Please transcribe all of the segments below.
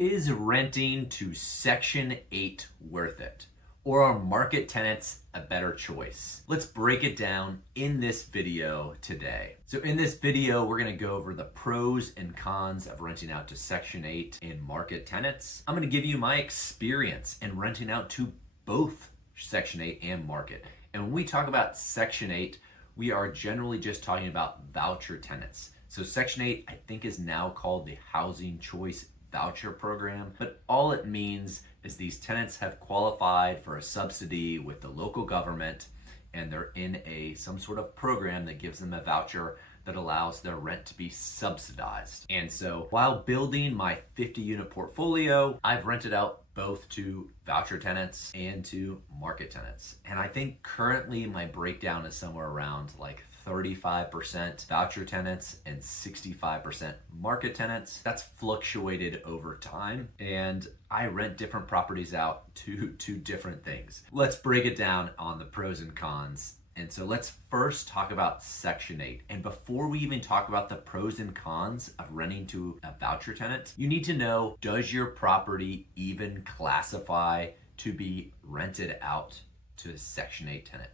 Is renting to Section 8 worth it? Or are market tenants a better choice? Let's break it down in this video today. So in this video, we're gonna go over the pros and cons of renting out to Section 8 and market tenants. I'm gonna give you my experience in renting out to both Section 8 and market. And when we talk about Section 8, we are generally just talking about voucher tenants. So Section 8, I think, is now called the Housing Choice Voucher Program, but all it means is these tenants have qualified for a subsidy with the local government, and they're in some sort of program that gives them a voucher that allows their rent to be subsidized. And so while building my 50-unit portfolio, I've rented out both to voucher tenants and to market tenants. And I think currently my breakdown is somewhere around like 35% voucher tenants and 65% market tenants. That's fluctuated over time, and I rent different properties out to different things. Let's break it down on the pros and cons. And so let's first talk about Section 8. And before we even talk about the pros and cons of renting to a voucher tenant, you need to know, does your property even classify to be rented out to a Section 8 tenant?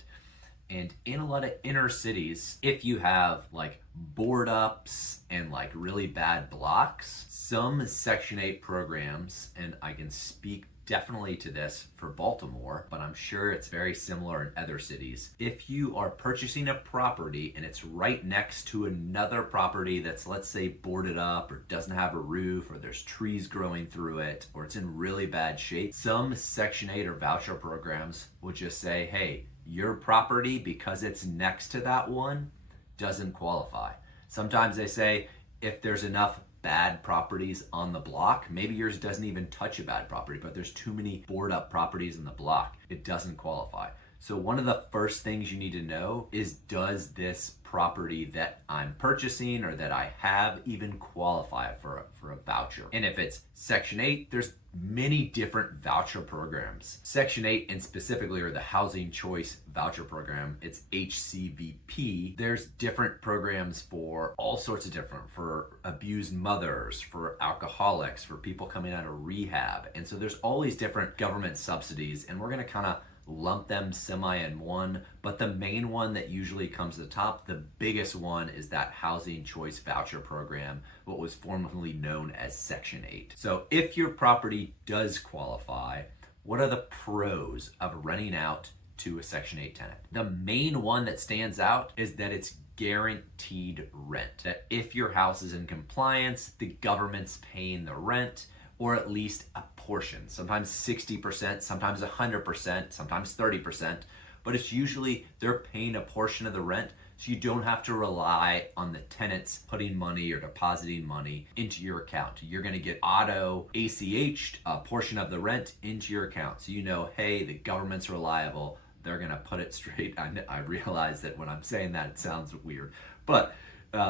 And in a lot of inner cities, if you have like board ups and like really bad blocks, some Section 8 programs, and I can speak definitely to this for Baltimore, but I'm sure it's very similar in other cities. If you are purchasing a property and it's right next to another property that's, let's say, boarded up or doesn't have a roof, or there's trees growing through it, or it's in really bad shape, some Section 8 or voucher programs will just say, hey, your property, because it's next to that one, doesn't qualify. Sometimes they say if there's enough bad properties on the block, maybe yours doesn't even touch a bad property, but there's too many board up properties in the block, it doesn't qualify. So one of the first things you need to know is, does this property that I'm purchasing or that I have even qualify for a voucher? And if it's Section 8, there's many different voucher programs. Section 8, and specifically, or the Housing Choice Voucher Program, it's HCVP. There's different programs for all sorts of different, for abused mothers, for alcoholics, for people coming out of rehab. And so there's all these different government subsidies, and we're gonna kind of lump them semi in one, but the main one that usually comes to the top, the biggest one, is that Housing Choice Voucher Program, what was formerly known as Section 8. So if your property does qualify, what are the pros of renting out to a Section 8 tenant? The main one that stands out is that it's guaranteed rent. That if your house is in compliance, the government's paying the rent, or at least a portion, sometimes 60%, sometimes 100%, sometimes 30%, but it's usually they're paying a portion of the rent, so you don't have to rely on the tenants putting money or depositing money into your account. You're gonna get auto ACH'd a portion of the rent into your account, so you know, hey, the government's reliable, they're gonna put it straight. I realize that when I'm saying that, it sounds weird, but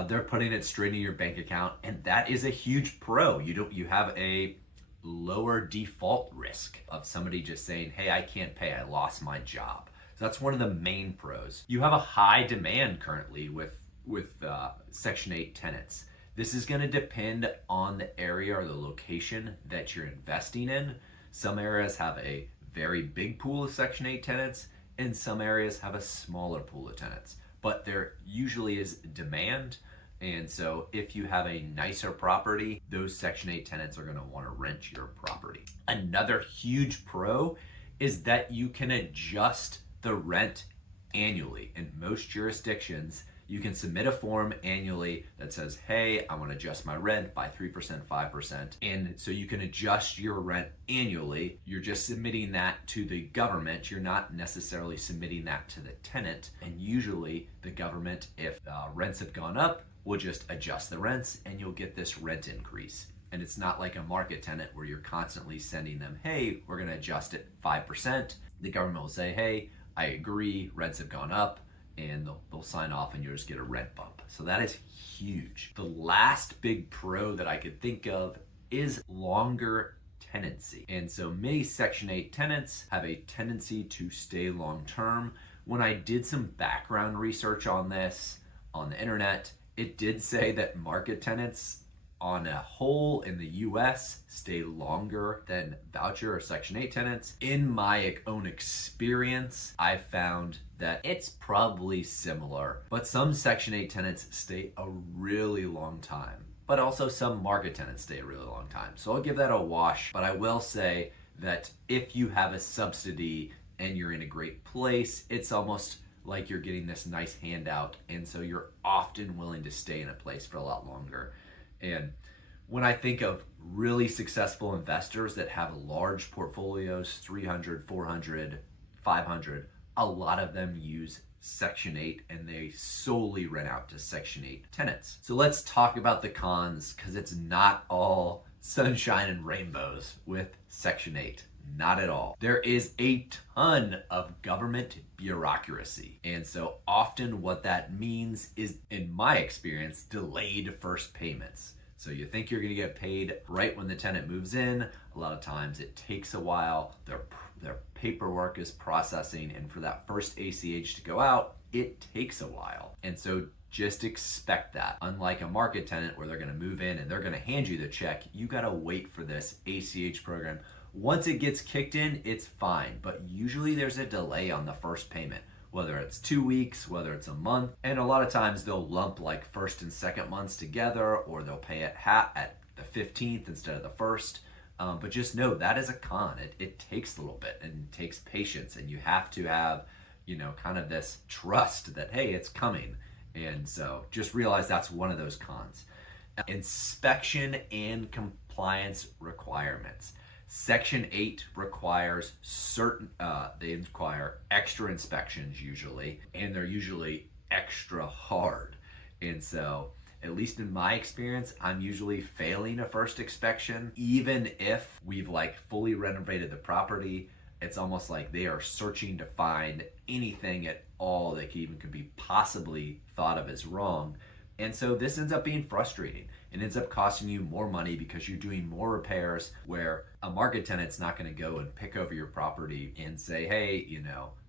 they're putting it straight in your bank account, and that is a huge pro. You have a lower default risk of somebody just saying, hey, I can't pay, I lost my job. So that's one of the main pros. You have a high demand currently with Section 8 tenants. This is going to depend on the area or the location that you're investing in. Some areas have a very big pool of Section 8 tenants, and some areas have a smaller pool of tenants. But there usually is demand, and so if you have a nicer property, those Section 8 tenants are going to want to rent your property. Another huge pro is that you can adjust the rent annually. In most jurisdictions, you can submit a form annually that says, hey, I want to adjust my rent by 3%, 5%. And so you can adjust your rent annually. You're just submitting that to the government. You're not necessarily submitting that to the tenant. And usually the government, if rents have gone up, will just adjust the rents and you'll get this rent increase. And it's not like a market tenant where you're constantly sending them, hey, we're going to adjust it 5%. The government will say, hey, I agree, rents have gone up, and they'll sign off and you'll just get a rent bump. So that is huge. The last big pro that I could think of is longer tenancy. And so many Section 8 tenants have a tendency to stay long term. When I did some background research on this on the internet, it did say that market tenants on a whole in the US stay longer than voucher or Section 8 tenants. In my own experience, I found that it's probably similar, but some Section 8 tenants stay a really long time, but also some market tenants stay a really long time. So I'll give that a wash, but I will say that if you have a subsidy and you're in a great place, it's almost like you're getting this nice handout, and so you're often willing to stay in a place for a lot longer. And when I think of really successful investors that have large portfolios, 300, 400, 500, a lot of them use Section 8 and they solely rent out to Section 8 tenants. So let's talk about the cons, because it's not all sunshine and rainbows with Section 8. Not at all. There is a ton of government bureaucracy. And so often what that means is, in my experience, delayed first payments. So you think you're going to get paid right when the tenant moves in. A lot of times it takes a while. Their paperwork is processing, and for that first ACH to go out, it takes a while. And so just expect that. Unlike a market tenant where they're going to move in and they're going to hand you the check, you got to wait for this ACH program. Once it gets kicked in, it's fine, but usually there's a delay on the first payment, whether it's 2 weeks, whether it's a month, and a lot of times they'll lump like first and second months together, or they'll pay it at the 15th instead of the first. But just know that is a con. It takes a little bit and takes patience, and you have to have, kind of this trust that, hey, it's coming. And so just realize that's one of those cons. Inspection and compliance requirements. Section 8 requires they require extra inspections usually, and they're usually extra hard. And so, at least in my experience, I'm usually failing a first inspection. Even if we've fully renovated the property, it's almost like they are searching to find anything at all that could be possibly thought of as wrong. And so this ends up being frustrating. It ends up costing you more money because you're doing more repairs, where a market tenant's not going to go and pick over your property and say, hey,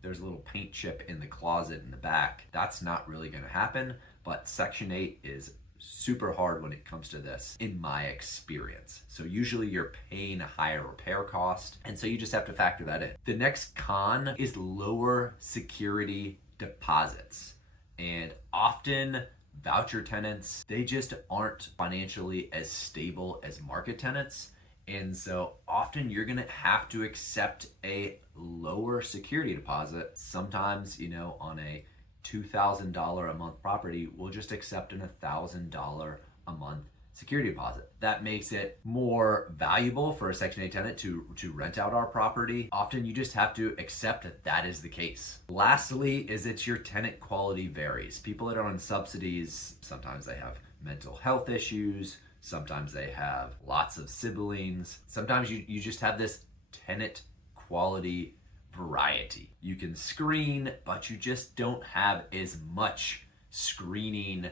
there's a little paint chip in the closet in the back. That's not really going to happen. But Section 8 is super hard when it comes to this, in my experience. So usually you're paying a higher repair cost, and so you just have to factor that in. The next con is lower security deposits. And often voucher tenants, they just aren't financially as stable as market tenants. And so often you're going to have to accept a lower security deposit. Sometimes, on a $2,000 a month property, we'll just accept an $1,000 a month security deposit. That makes it more valuable for a Section 8 tenant to rent out our property. Often you just have to accept that that is the case. Lastly, it's your tenant quality varies. People that are on subsidies, sometimes they have mental health issues, sometimes they have lots of siblings. Sometimes you just have this tenant quality variety. You can screen, but you just don't have as much screening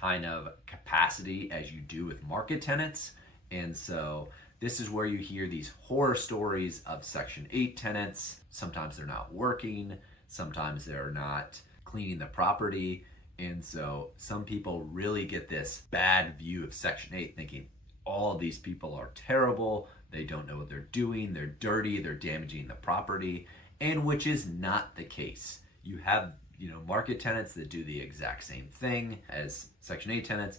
kind of capacity as you do with market tenants. And so this is where you hear these horror stories of Section 8 tenants. Sometimes they're not working, sometimes they're not cleaning the property. And so some people really get this bad view of Section 8, thinking all of these people are terrible, they don't know what they're doing, they're dirty, they're damaging the property, and which is not the case. You have market tenants that do the exact same thing as Section 8 tenants.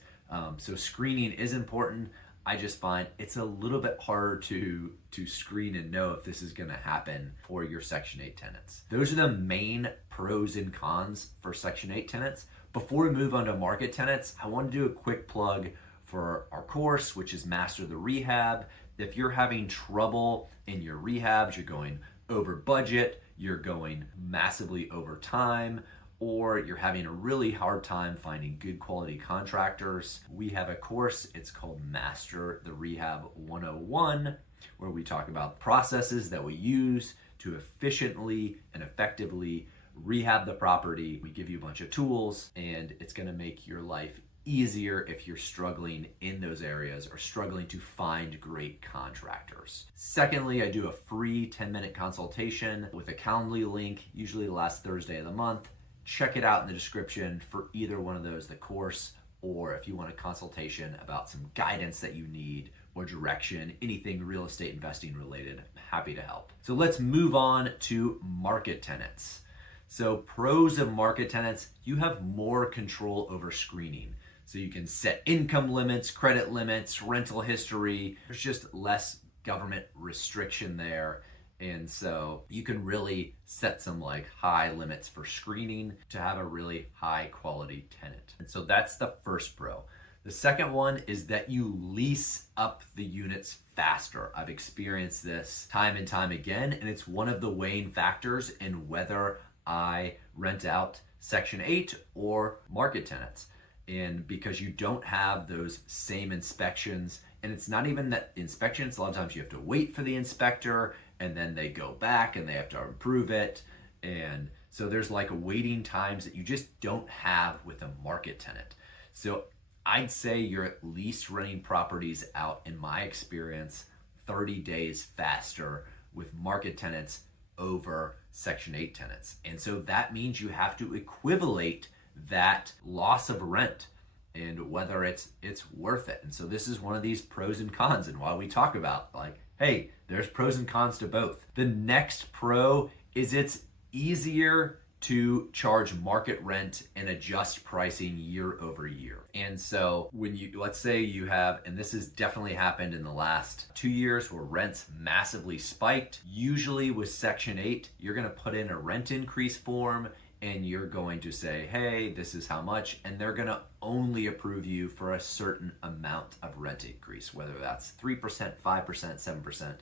So screening is important. I just find it's a little bit harder to screen and know if this is going to happen for your Section 8 tenants. Those are the main pros and cons for Section 8 tenants. Before we move on to market tenants, I want to do a quick plug for our course, which is Master the Rehab. If you're having trouble in your rehabs, you're going over budget, you're going massively over time, or you're having a really hard time finding good quality contractors, we have a course. It's called Master the Rehab 101, where we talk about processes that we use to efficiently and effectively rehab the property. We give you a bunch of tools, and it's going to make your life easier if you're struggling in those areas or struggling to find great contractors. Secondly, I do a free 10-minute consultation with a Calendly link, usually the last Thursday of the month. Check it out in the description for either one of those, the course or if you want a consultation about some guidance that you need or direction, anything real estate investing related, I'm happy to help. So let's move on to market tenants. So pros of market tenants, you have more control over screening. So you can set income limits, credit limits, rental history. There's just less government restriction there. And so you can really set some like high limits for screening to have a really high quality tenant. And so that's the first pro. The second one is that you lease up the units faster. I've experienced this time and time again, and it's one of the weighing factors in whether I rent out Section 8 or market tenants. And because you don't have those same inspections, and it's not even that inspections, a lot of times you have to wait for the inspector and then they go back and they have to improve it. And so there's like waiting times that you just don't have with a market tenant. So I'd say you're at least renting properties out, in my experience, 30 days faster with market tenants over Section 8 tenants. And so that means you have to equivalate that loss of rent and whether it's worth it. And so this is one of these pros and cons, and why we talk about like, hey, there's pros and cons to both. The next pro is it's easier to charge market rent and adjust pricing year over year. And so when you, let's say you have, and this has definitely happened in the last 2 years where rents massively spiked, usually with Section 8, you're gonna put in a rent increase form and you're going to say, hey, this is how much, and they're gonna only approve you for a certain amount of rent increase, whether that's 3%, 5%, 7%,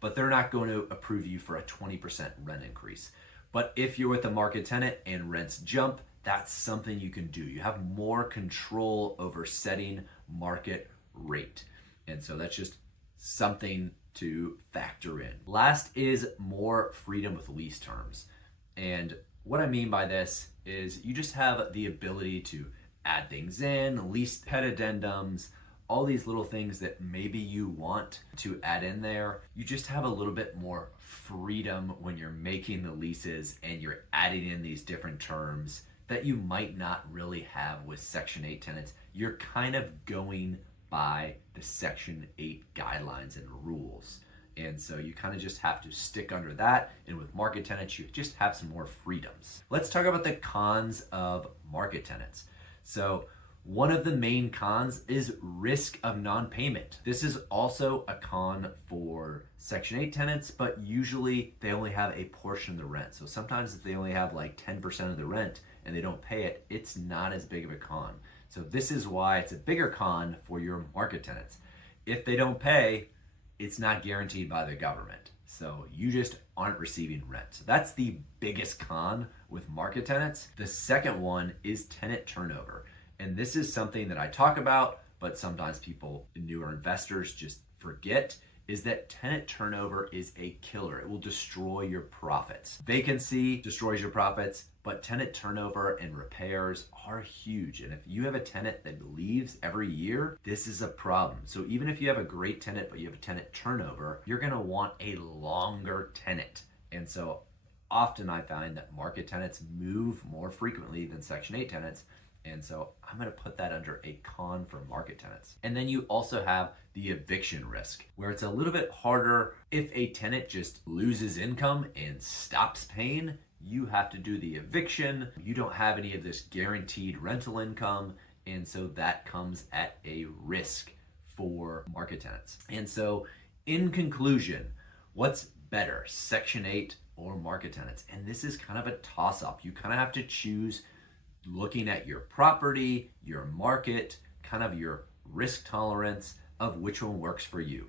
but they're not going to approve you for a 20% rent increase. But if you're with a market tenant and rents jump, that's something you can do. You have more control over setting market rate. And so that's just something to factor in. Last is more freedom with lease terms. And what I mean by this is you just have the ability to add things in, lease pet addendums, all these little things that maybe you want to add in there. You just have a little bit more freedom when you're making the leases and you're adding in these different terms that you might not really have with Section 8 tenants. You're kind of going by the Section 8 guidelines and rules. And so you kind of just have to stick under that. And with market tenants, you just have some more freedoms. Let's talk about the cons of market tenants. So one of the main cons is risk of non-payment. This is also a con for Section 8 tenants, but usually they only have a portion of the rent. So sometimes if they only have like 10% of the rent and they don't pay it, it's not as big of a con. So this is why it's a bigger con for your market tenants. If they don't pay, it's not guaranteed by the government. So you just aren't receiving rent. So that's the biggest con with market tenants. The second one is tenant turnover. And this is something that I talk about, but sometimes people, newer investors, just forget, is that tenant turnover is a killer. It will destroy your profits. Vacancy destroys your profits, but tenant turnover and repairs are huge. And if you have a tenant that leaves every year, this is a problem. So even if you have a great tenant, but you have a tenant turnover, you're gonna want a longer tenant. And so often I find that market tenants move more frequently than Section 8 tenants. And so I'm gonna put that under a con for market tenants. And then you also have the eviction risk, where it's a little bit harder. If a tenant just loses income and stops paying, you have to do the eviction. You don't have any of this guaranteed rental income. And so that comes at a risk for market tenants. And so in conclusion, what's better, Section 8 or market tenants? And this is kind of a toss-up. You kind of have to choose looking at your property, your market, kind of your risk tolerance of which one works for you.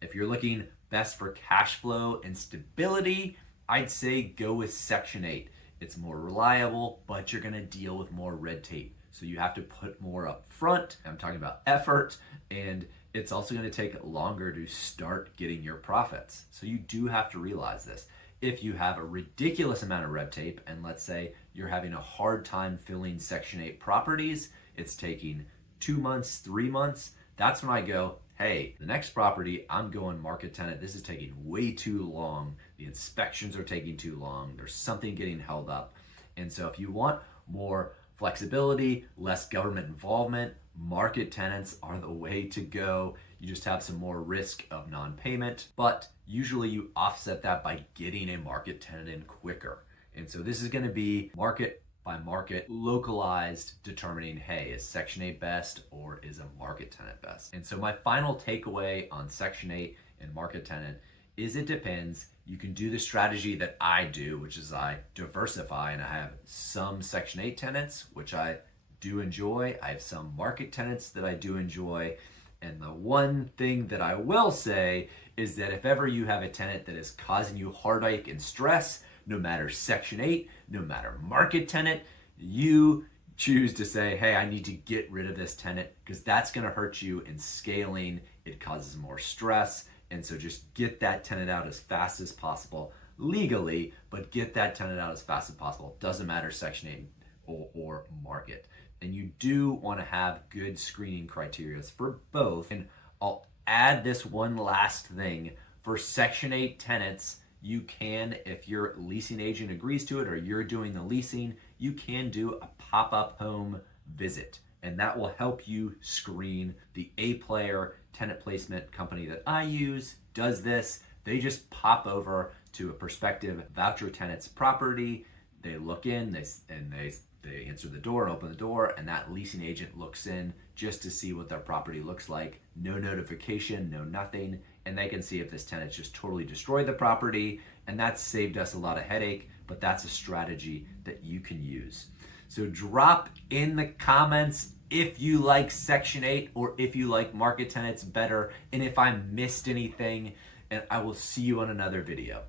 If you're looking best for cash flow and stability, I'd say go with Section 8. It's more reliable, but you're gonna deal with more red tape. So you have to put more up front. I'm talking about effort, and it's also gonna take longer to start getting your profits. So you do have to realize this. If you have a ridiculous amount of red tape, and let's say you're having a hard time filling Section 8 properties, it's taking 2 months, 3 months, that's when I go, hey, the next property, I'm going market tenant. This is taking way too long. The inspections are taking too long. There's something getting held up. And so if you want more flexibility, less government involvement, market tenants are the way to go. You just have some more risk of non-payment, but usually you offset that by getting a market tenant in quicker. And so this is going to be market by market, localized, determining, hey, is Section 8 best or is a market tenant best? And so my final takeaway on Section 8 and market tenant is it depends. You can do the strategy that I do, which is I diversify, and I have some Section 8 tenants, which I do enjoy. I have some market tenants that I do enjoy. And the one thing that I will say is that if ever you have a tenant that is causing you heartache and stress, no matter Section 8, no matter market tenant, you choose to say, hey, I need to get rid of this tenant because that's going to hurt you in scaling. It causes more stress. And so just get that tenant out as fast as possible legally, but get that tenant out as fast as possible. Doesn't matter Section 8 or market. And you do want to have good screening criteria for both. And I'll add this one last thing. For Section 8 tenants, you can, if your leasing agent agrees to it or you're doing the leasing, you can do a pop-up home visit. And that will help you screen. The A-Player tenant placement company that I use does this. They just pop over to a prospective Voucher Tenants property. They look in, they answer the door, open the door, and that leasing agent looks in just to see what their property looks like. No notification, no nothing. And they can see if this tenant's just totally destroyed the property. And that's saved us a lot of headache, but that's a strategy that you can use. So drop in the comments if you like Section 8 or if you like market tenants better, and if I missed anything, and I will see you on another video.